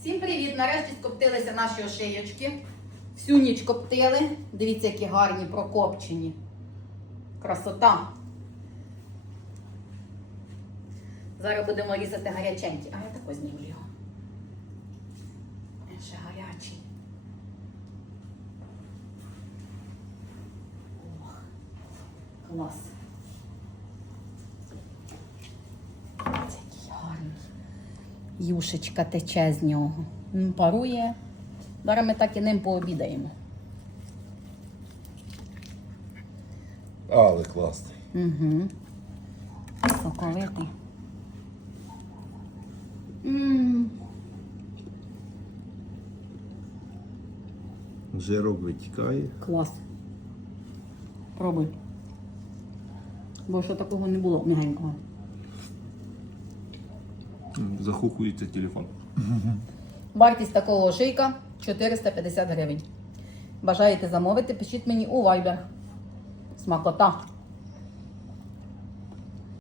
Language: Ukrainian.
Всім привіт! Нарешті скоптилися наші ошиєчки. Всю ніч коптили. Дивіться, які гарні прокопчені. Красота. Зараз будемо різати гаряченькі. А я тако знімлю його. Він ще гарячий. Ох, клас. Юшечка тече з нього. Парує. Зараз ми так і ним пообідаємо. Але класний. Угу. Соковитий. М, Жирок витікає. Клас. Пробуй. Бо що такого не було м'ягенького. Захухується телефон. Вартість такого шийка 450 гривень. Бажаєте замовити, пишіть мені у Viber. Смакота.